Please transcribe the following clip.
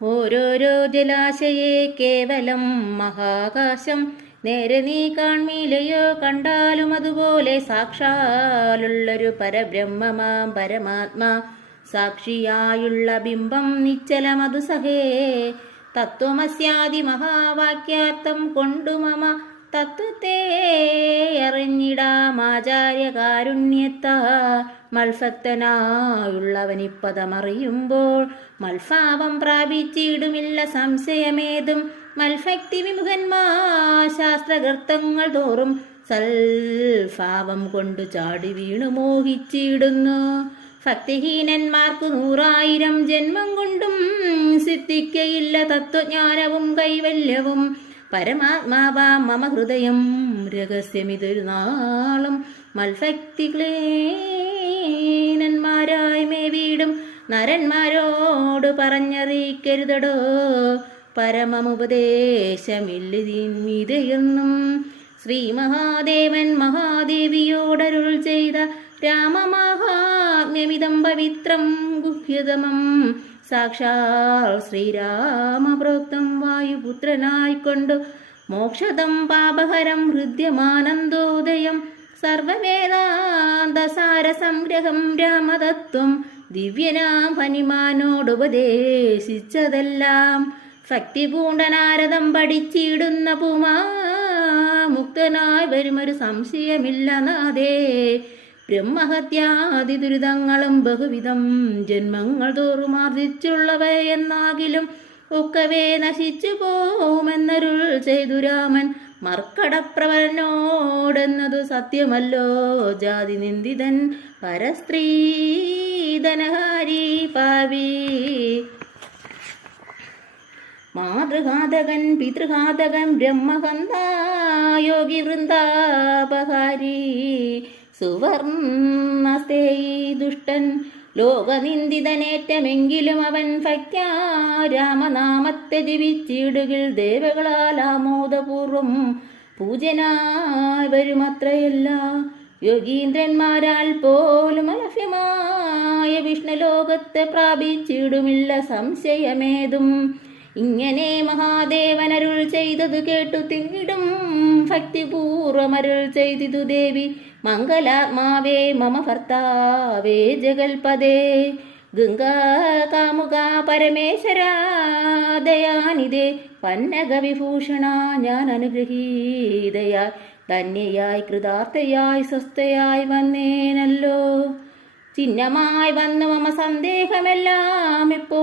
ഓരോരോ ജലാശയെ കേവലം മഹാകാശം നേരെ നീ കാൺമീലയോ കണ്ടാലും അതുപോലെ സാക്ഷാലുള്ളൊരു പരബ്രഹ്മമാം പരമാത്മാ സാക്ഷിയായുള്ള ബിംബം നിശ്ചലമതു സഹേ തത്വമസ്യാദി മഹാവാക്യാർത്ഥം കൊണ്ടു മമ തത്വത്തെ അറിഞ്ഞിടാമാചാര്യകാരുണ്യത്താ മൽഭക്തനായുള്ളവനിപ്പതമറിയുമ്പോൾ മൽഭാവം പ്രാപിച്ചിടുമില്ല സംശയമേതും മൽഭക്തി വിമുഖന്മാ ശാസ്ത്രകർത്തങ്ങൾ തോറും സൽഭാവം കൊണ്ടു ചാടി വീണു മോഹിച്ചിടുന്നു. ഭക്തിഹീനന്മാർക്കു 100,000 ജന്മം കൊണ്ടും സിദ്ധിക്കയില്ല തത്വജ്ഞാനവും കൈവല്യവും. പരമാത്മാവാം മമ ഹൃദയം രഹസ്യമിതൊരു നാളും മൽഭക്തി ക്ലീനന്മാരായി മേവീടും നരന്മാരോട് പറഞ്ഞറിയിക്കരുതടോ പരമമുപദേശമില്ലിതീതെന്നും. ശ്രീ മഹാദേവൻ മഹാദേവിയോടരുൾ ചെയ്ത രാമമാഹാത്മ്യമിതം പവിത്രം ഗുഹ്യതമം സാക്ഷാൽ ശ്രീരാമപ്രോക്തം വായുപുത്രനായിക്കൊണ്ടു മോക്ഷദം പാപഹരം ഹൃദ്യമാനന്ദോദയം സർവവേദാന്തസാരസംഗ്രഹം രാമതത്വം ദിവ്യനാം ഹനുമാനോടുപദേശിച്ചതെല്ലാം ഭക്തി പൂണ്ടനാരദം പഠിച്ചിടുന്ന പൂമാ മുക്തനായി വരുമൊരു സംശയമില്ല നാദേ. ബ്രഹ്മഹത്യാദി ദുരിതങ്ങളും ബഹുവിധം ജന്മങ്ങൾ തോറും ആർജിച്ചുള്ളവയെന്നാകിലും ഒക്കവേ നശിച്ചു പോമെന്നരുൾ ചെയ്തു രാമൻ മർക്കടപ്രവരനോടെന്നതു സത്യമല്ലോ. ജാതി നിന്ദിതൻ പരസ്ത്രീധനഹാരി പാവി മാതൃഘാതകൻ പിതൃഘാതകൻ ബ്രഹ്മഹന്താ യോഗി വൃന്ദാപഹാരി സുവർണസ്തേയി ദുഷ്ടൻ ലോകനിന്ദിതനേറ്റമെങ്കിലും അവൻ ഭക്ത്യാ രാമനാമത്തെ ജപിച്ചിടുകിൽ ദേവകളാൽ ആമോദപൂർവം പൂജനായി വരുമത്രയല്ല. യോഗീന്ദ്രന്മാരാൽ പോലും അലഭ്യമായ വിഷ്ണുലോകത്തെ പ്രാപിച്ചിടുമില്ല സംശയമേതും. ഇങ്ങനെ മഹാദേവനരുൾ ചെയ്തതു കേട്ടു തിങ്ങിടും ഭക്തിപൂർവമരുൾ ചെയ്തിതു ദേവി മംഗലാത്മാവേ മമ ഭർത്താവേ ജഗൽപദേ ഗംഗാ കാമുക പരമേശ്വരാദയാനിതേ പന്നഗവിഭൂഷണ ഞാൻ അനുഗ്രഹീതയായി ധന്യയായി കൃതാർത്ഥയായി സ്വസ്ഥയായി വന്നേനല്ലോ. ചിഹ്നമായി വന്നു മമ സന്ദേഹമെല്ലാം ഇപ്പോൾ